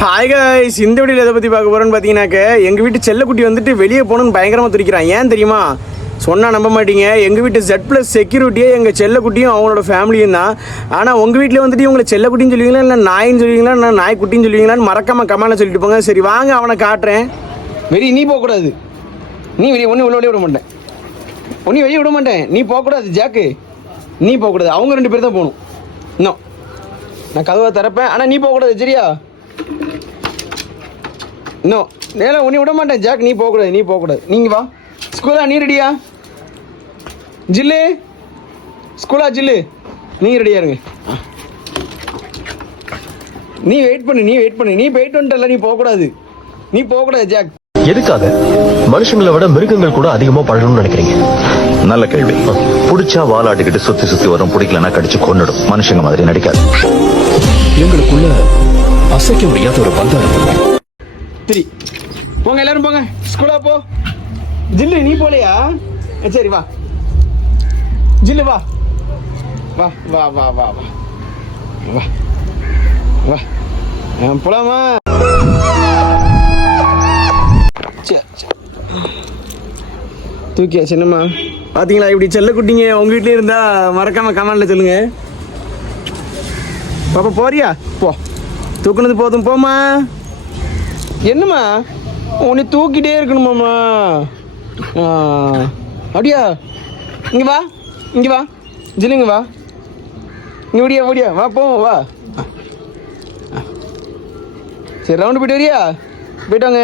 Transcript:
Hi guys, இந்த வீடியோவில் எதை பற்றி பார்க்க போகிறோன்னு பார்த்தீங்கன்னாக்க எங்கள் வீட்டு செல்லக்குட்டி வந்துட்டு வெளியே போகணுன்னு பயங்கரமாக துடிக்கிறான். ஏன் தெரியுமா? சொன்னால் நம்ப மாட்டீங்க. எங்கள் வீட்டு Z+ செக்யூரிட்டியே எங்கள் செல்லக்குட்டியும் அவங்களோட ஃபேமிலியும் தான். ஆனால் உங்கள் வீட்டில் வந்துட்டு இவங்களை செல்லக்குட்டின்னு சொல்லுவீங்களா, இல்லை நாயின்னு சொல்லுவீங்களா, இல்லை நாய்க்குட்டின்னு சொல்லுவீங்களான்னு மறக்காமல் கமெண்ட்டில் சொல்லிட்டு போங்க. சரி வாங்க, அவனை காட்டுறேன். வெறி, நீ போகக்கூடாது. நீ வெளியே ஒன்றும் வெளியே விட மாட்டேன். ஒன்றும் வெளியே விட மாட்டேன். நீ போகக்கூடாது ஜாக்கு. நீ போகக்கூடாது. அவங்க 2 பேர் தான் போகணும். இன்னும் நான் கதவை திறப்பேன், ஆனால் நீ போகக்கூடாது. சரியா? இன்னும் நேரம் உன்னை விட மாட்டேன் ஜாக். நீ போகக்கூடாது, நீ போகக்கூடாது. நீங்கள் வா. ஸ்கூலா, நீ ரெடியா? ஜில்லு, ஸ்கூலா ஜில்லு, நீங்கள் ரெடியா இருங்க. நீ வெயிட் பண்ணு, நீ வெயிட் பண்ணு. நீ போயிட்டு வந்துட்டல, நீ போகக்கூடாது. நீ போகக்கூடாது ஜாக். எதுக்காக மனுஷங்களை விட மிருகங்கள் கூட அதிகமா பழகணும்னு நினைக்கிறீங்க? நல்ல கேள்வி. புடிச்சா வாலாட்டிக்கிட்டு சுத்தி சுத்தி வரும், பிடிக்கலன்னா கடிச்சு கொன்னுடும். மனுஷங்க மாதிரி நடிக்காது. எங்களுக்குள்ள அசைக்க முடியாத ஒரு பந்தம் இருக்கு. சரி போங்க, எல்லாரும் போங்க. ஸ்கூலா போ. ஜில்லு, நீ போலையா? சரி வா ஜில்லு, வா வா வா வா வா வா வா வா போலாமா? தூக்கியா சின்னம்மா? பார்த்தீங்களா, இப்படி செல்லக்குட்டிங்க உங்கள் வீட்லேயே இருந்தால் மறக்காமல் கமெண்டில் சொல்லுங்க. பாப்பா போறியா? போ, தூக்குனது போதும், போம்மா. என்னம்மா உன்னை தூக்கிட்டே இருக்கணுமாம்மா? அப்படியா? இங்கே வா, இங்கே வா ஜில்லுங்க, வா இங்கே. ஓடியா ஓடியா, வா போவோம், வா. சரி, ரவுண்டு போய்ட்டு வரியா? போய்ட்டாங்க.